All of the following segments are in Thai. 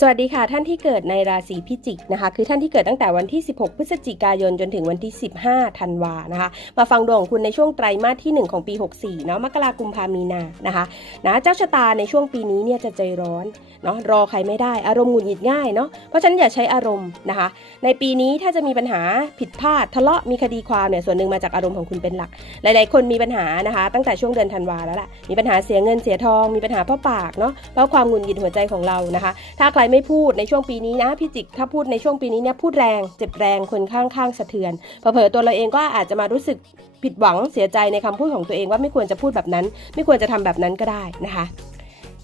สวัสดีค่ะท่านที่เกิดในราศีพิจิกนะคะคือท่านที่เกิดตั้งแต่วันที่ 16 พฤศจิกายนจนถึงวันที่ 15 ธันวานะคะมาฟังดวงของคุณในช่วงไตรมาสที่ 1 ของปี 64เนาะมกราคมกุมภามีนานะคะนะเจ้าชะตาในช่วงปีนี้เนี่ยจะใจร้อนเนาะรอใครไม่ได้อารมณ์หงุดหงิดง่ายเนาะเพราะฉะนันอย่าใช้อารมณ์นะคะ ในปีนี้ถ้าจะมีปัญหาผิดพลาดทะเลาะมีคดีความเนี่ยส่วนหนึ่งมาจากอารมณ์ของคุณเป็นหลัก หลาย ๆ คนมีปัญหานะคะ ตั้งแต่ช่วงเดือนธันวาแล้วล่ะมีปัญหาเสียเงินเสียทองมีปัญหาเพ่อปากเนาะเพราะความหงุดหงิดหัวใจของเรานะคะ ถ้าใครไม่พูดในช่วงปีนี้นะพี่จิกถ้าพูดในช่วงปีนี้เนี่ยพูดแรงเจ็บแรงคนข้างข้างสะเทือนเผลอตัวเราเองก็อาจจะมารู้สึกผิดหวังเสียใจในคำพูดของตัวเองว่าไม่ควรจะพูดแบบนั้น ไม่ควรจะทำแบบนั้นก็ได้นะคะ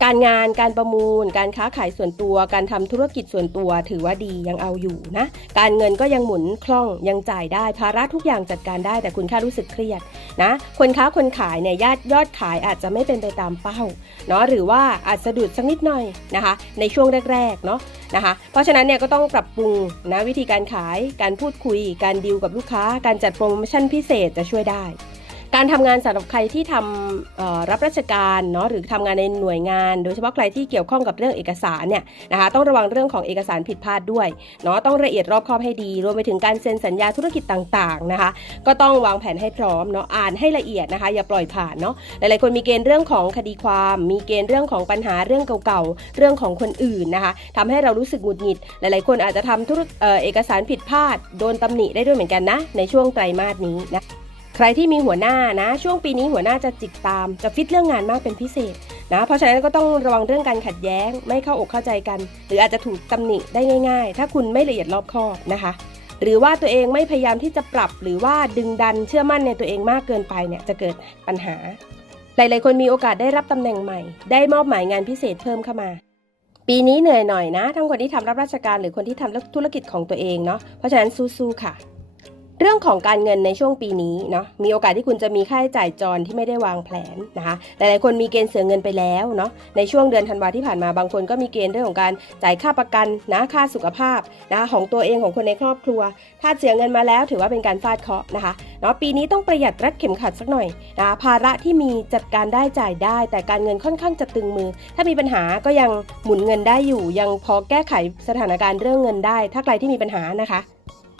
การงานการประมูล การค้าขายส่วนตัว การทำธุรกิจส่วนตัว ถือว่าดียังเอาอยู่นะ การเงินก็ยังหมุนคล่องยังจ่ายได้ภาระทุกอย่างจัดการได้ แต่คุณค่ารู้สึกเครียดนะ คนค้าคนขายเนี่ยยอดยอดขายอาจจะไม่เป็นไปตามเป้าเนาะหรือว่าอาจสะดุดสักนิดหน่อยนะคะ ในช่วงแรกๆเนาะนะคะเพราะฉะนั้นเนี่ยก็ต้องปรับปรุงนะวิธีการขายการพูดคุย การดีลกับลูกค้า การจัดโปรโมชั่นพิเศษจะช่วยได้ การทำงานสำหรับใครที่ทำรับราชการเนาะหรือทำงานในหน่วยงาน โดยเฉพาะใครที่เกี่ยวข้องกับเรื่องเอกสารเนี่ยนะคะต้องระวังเรื่องของเอกสารผิดพลาดด้วยเนาะต้องละเอียดรอบคอบให้ดี รวมไปถึงการเซ็นสัญญาธุรกิจต่างๆนะคะ ก็ต้องวางแผนให้พร้อมเนาะอ่านให้ละเอียดนะคะ อย่าปล่อยผ่านเนาะหลายๆคนมีเกณฑ์เรื่องของคดีความ มีเกณฑ์เรื่องของปัญหาเรื่องเก่าๆเรื่องของคนอื่นนะคะทำให้เรารู้สึกหงุดหงิด หลายๆ คนอาจจะทำธุรเอ่อเอกสารผิดพลาด โดนตำหนิได้ด้วยเหมือนกันนะในช่วงไตรมาสนี้นะ รที่มีหัวหน้านะ ช่วงปีนี้หัวหน้าจะจิกตาม จะฟิตเรื่องงานมากเป็นพิเศษนะ เพราะฉะนั้นก็ต้องระวังเรื่องการขัดแย้ง ไม่เข้าอกเข้าใจกัน หรืออาจจะถูกตำหนิได้ง่าย ๆ ถ้าคุณไม่ละเอียดรอบคอบนะคะ หรือว่าตัวเองไม่พยายามที่จะปรับ หรือว่าดึงดันเชื่อมั่นในตัวเองมากเกินไปเนี่ยจะเกิดปัญหา หลาย ๆ คนมีโอกาสได้รับตำแหน่งใหม่ ได้มอบหมายงานพิเศษเพิ่มเข้ามาปีนี้เหนื่อยหน่อยนะ ทั้งคนที่ทำรับราชการหรือคนที่ทำธุรกิจของตัวเองเนาะเพราะฉะนั้นสู้ๆค่ะ เรื่องของการเงินในช่วงปีนี้เนาะมีโอกาสที่คุณจะมีค่าใช้จ่ายจรที่ไม่ได้วางแผนนะคะหลายๆคนมีเกณฑ์เสียเงินไปแล้วเนาะในช่วงเดือนธันวาที่ผ่านมาบางคนก็มีเกณฑ์เรื่องของการจ่ายค่าประกันนะค่าสุขภาพนะคะของตัวเองของคนในครอบครัว ถ้าเสียเงินมาแล้วถือว่าเป็นการฟาดเคราะห์นะคะเนาะปีนี้ต้องประหยัดรัดเข็มขัดสักหน่อยนะคะภาระที่มีจัดการได้จ่ายได้ แต่การเงินค่อนข้างจะตึงมือ ถ้ามีปัญหาก็ยังหมุนเงินได้อยู่ ยังพอแก้ไขสถานการณ์เรื่องเงินได้ ถ้าใครที่มีปัญหานะคะ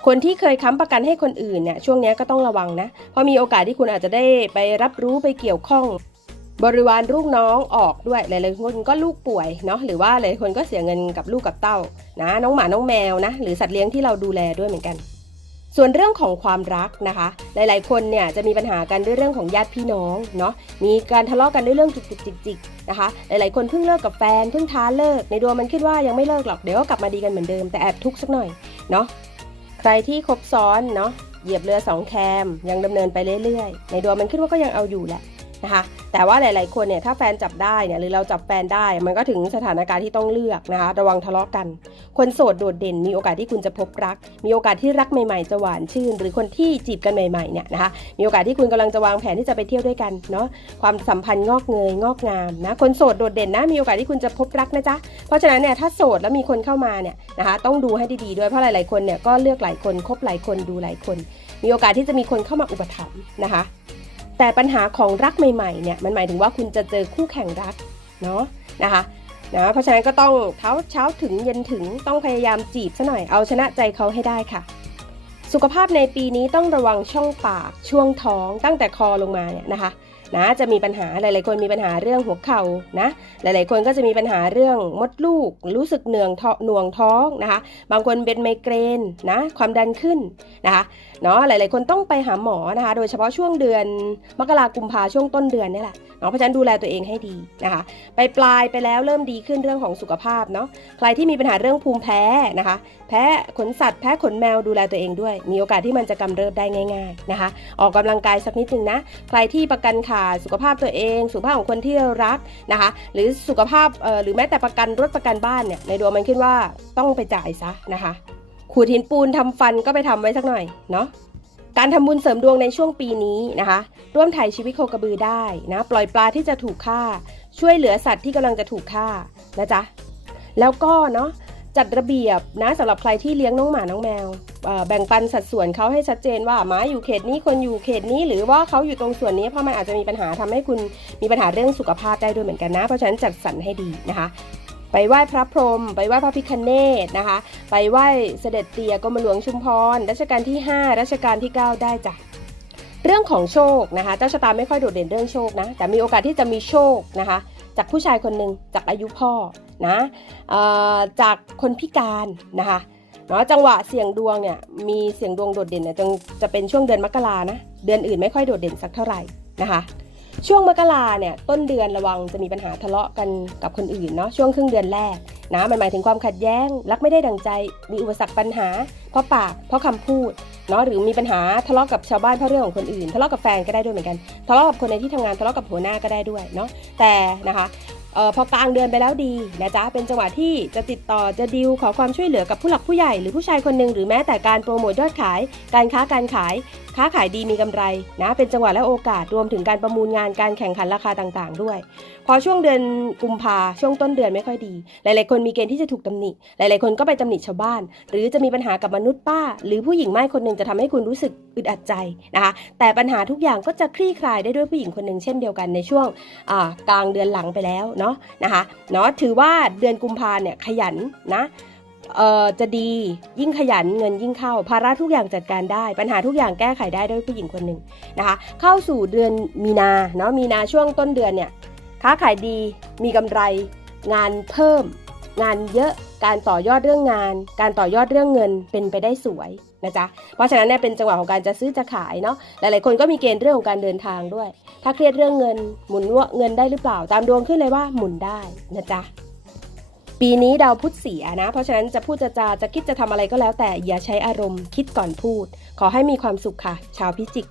คนที่เคยค้ำประกันให้คนอื่นเนี่ยช่วงนี้ก็ต้องระวังนะ เพราะมีโอกาสที่คุณอาจจะได้ไปรับรู้ไปเกี่ยวข้อง บริวารลูกน้องออกด้วยหลายๆคนก็ลูกป่วยเนาะหรือว่าหลายคนก็เสียเงินกับลูกกับเต้านะน้องหมาน้องแมวนะหรือสัตว์เลี้ยงที่เราดูแลด้วยเหมือนกัน ส่วนเรื่องของความรักนะคะ หลายๆ คนเนี่ยจะมีปัญหากันด้วยเรื่องของญาติพี่น้องเนาะมีการทะเลาะกันด้วยเรื่องจุกจิกจิกจิกนะคะ หลายๆ คนเพิ่งเลิกกับแฟนเพิ่งท้าเลิกในดวงมันคิดว่ายังไม่เลิกหรอกเดี๋ยวก็กลับมาดีกันเหมือนเดิมแต่แอบทุกข์สักหน่อยเนาะ ใครที่คบซ้อนเนาะเหยียบเรือสองแคมยังดำเนินไปเรื่อยๆ ในดวงมันคิดว่าก็ยังเอาอยู่แหละ นะคะ แต่ว่าหลาย ๆ คนเนี่ยถ้าแฟนจับได้เนี่ยหรือเราจับแฟนได้ มันก็ถึงสถานการณ์ที่ต้องเลือกนะคะ ระวังทะเลาะกัน คนโสดโดดเด่น มีโอกาสที่คุณจะพบรัก มีโอกาสที่รักใหม่ ๆ จะหวานชื่น หรือคนที่จีบกันใหม่ ๆ เนี่ยนะคะ มีโอกาสที่คุณกำลังจะวางแผนที่จะไปเที่ยวด้วยกันเนาะ ความสัมพันธ์งอกเงยงอกงามนะ คนโสดโดดเด่นนะ มีโอกาสที่คุณจะพบรักนะจ๊ะ เพราะฉะนั้นเนี่ยถ้าโสดแล้วมีคนเข้ามาเนี่ยนะคะ ต้องดูให้ดี ๆ ด้วย เพราะหลาย ๆ คนเนี่ยก็เลือกหลายคนคบหลายคนดูหลายคน มีโอกาสที่จะมีคนเข้ามาอุปถัมภ์นะคะ แต่ปัญหาของรักใหม่ๆเนี่ยมันหมายถึงว่าคุณจะเจอคู่แข่งรักเนาะนะคะนะเพราะฉะนั้นก็ต้องเช้าเช้าถึงเย็นถึงต้องพยายามจีบซะหน่อยเอาชนะใจเขาให้ได้ค่ะ สุขภาพในปีนี้ต้องระวังช่องปากช่วงท้องตั้งแต่คอลงมาเนี่ยนะคะ นะจะมีปัญหาหลาย ๆ คนมีปัญหาเรื่องหัวเข่านะหลาย ๆ คนก็จะมีปัญหาเรื่องมดลูก รู้สึกเหนื่องท้องหน่วงท้องนะคะ บางคนเป็นไมเกรนนะความดันขึ้นนะคะเนาะหลาย ๆ คนต้องไปหาหมอนะคะ โดยเฉพาะช่วงเดือนมกรากุมภาช่วงต้นเดือนนี่แหละเนาะเพราะฉะนั้นดูแลตัวเองให้ดีนะคะ ไปปลายไปแล้วเริ่มดีขึ้นเรื่องของสุขภาพเนาะใครที่มีปัญหาเรื่องภูมิแพ้นะคะ แพ้ขนสัตว์แพ้ขนแมวดูแลตัวเองด้วย มีโอกาสที่มันจะกำเริบได้ง่าย ๆนะคะ ออกกำลังกายสักนิดนึงนะ ใครที่ประกันขาสุขภาพตัวเอง สุขภาพของคนที่เรารักนะคะ หรือสุขภาพหรือแม้แต่ประกันรถประกันบ้านเนี่ยในดวงมันขึ้นว่าต้องไปจ่ายซะนะคะขูดหินปูนทำฟันก็ไปทำไว้สักหน่อยเนาะการทำบุญเสริมดวงในช่วงปีนี้นะคะ ร่วมถ่ายชีวิตโคกระบือได้นะ ปล่อยปลาที่จะถูกฆ่า ช่วยเหลือสัตว์ที่กำลังจะถูกฆ่านะจ๊ะแล้วก็เนาะ จัดระเบียบนะสำหรับใครที่เลี้ยงน้องหมาน้องแมวแบ่งปันสัดส่วนเขาให้ชัดเจนว่าหมาอยู่เขตนี้คนอยู่เขตนี้ หรือว่าเขาอยู่ตรงส่วนนี้เพราะมันอาจจะมีปัญหาทำให้คุณมีปัญหาเรื่องสุขภาพได้ด้วยเหมือนกันนะ เพราะฉะนั้นจัดสรรให้ดีนะคะ ไปไหว้พระพรหมไปไหว้พระพิคเนตนะคะ ไปไหว้เสด็จเตียกรมหลวงชุมพรรัชกาลที่ 5 รัชกาลที่ 9 ได้จ้ะเรื่องของโชคนะคะเจ้าชะตาไม่ค่อยโดดเด่นเรื่องโชคนะแต่มีโอกาสที่จะมีโชคนะคะ จากผู้ชายคนหนึ่งจากอายุพ่อ นะจากคนพิการนะคะเนาะจังหวะเสี่ยงดวงเนี่ยมีเสี่ยงดวงโดดเด่นเนี่ยจะจะเป็นช่วงเดือนมกรานะเดือนอื่นไม่ค่อยโดดเด่นสักเท่าไหร่นะคะ ช่วงมกราเนี่ยต้นเดือนระวังจะมีปัญหาทะเลาะกันกับคนอื่นเนาะช่วงครึ่งเดือนแรกนะมันหมายถึงความขัดแย้ง รักไม่ได้ดังใจมีอุปสรรคปัญหา เพราะปากเพราะคำพูดเนาะหรือมีปัญหาทะเลาะกับชาวบ้านเพราะเรื่องของคนอื่น ทะเลาะกับแฟนก็ได้ด้วยเหมือนกันทะเลาะกับคนในที่ทำงานทะเลาะกับหัวหน้าก็ได้ด้วยเนาะแต่นะคะ ออพอกลางเดือนไปแล้วดีนะจ๊ะเป็นจังหวะที่จะติดต่อจะดิวขอความช่วยเหลือกับผู้หลักผู้ใหญ่หรือผู้ชายคนหนึ่งหรือแม้แต่การโปรโมทยอดขาย การค้าการขายค้าขายดีมีกำไรนะเป็นจังหวะและโอกาสรวมถึงการประมูลงานการแข่งขันราคาต่างๆ ด้วย พอช่วงเดือนกุมภาช่วงต้นเดือนไม่ค่อยดี หลายๆคนมีเกณฑ์ที่จะถูกตำหนิ หลายๆคนก็ไปตำหนิชาวบ้าน หรือจะมีปัญหากับมนุษย์ป้า หรือผู้หญิงไม่คนหนึ่งจะทำให้คุณรู้สึกอึดอัดใจนะคะแต่ปัญหาทุกอย่างก็จะคลี่คลายได้ด้วยผู้หญิงคนหนึ่งเช่นเดียวกันในช่วงกลางเดือนหลังไปแล้วเนาะนะคะเนาะถือว่าเดือนกุมภาเนี่ยขยันนะ จะดียิ่งขยันเงินยิ่งเข้า ภาระทุกอย่างจัดการได้ ปัญหาทุกอย่างแก้ไขได้ด้วยผู้หญิงคนหนึ่งนะคะ เข้าสู่เดือนมีนาเนาะมีนาช่วงต้นเดือนเนี่ยค้าขายดีมีกำไร งานเพิ่ม งานเยอะการต่อยอดเรื่องงาน การต่อยอดเรื่องเงินเป็นไปได้สวยนะจ๊ะ เพราะฉะนั้นเนี่ยเป็นจังหวะของการจะซื้อจะขายเนาะ หลายๆ คนก็มีเกณฑ์เรื่องของการเดินทางด้วย ถ้าเครียดเรื่องเงินหมุนว่าเงินได้หรือเปล่า ตามดวงขึ้นเลยว่าหมุนได้นะจ๊ะ ปีนี้ดาวพุธเสียนะ เพราะฉะนั้นจะพูดจะจาจะคิดจะทำอะไรก็แล้วแต่อย่าใช้อารมณ์คิดก่อนพูด ขอให้มีความสุขค่ะ ชาวพิจิก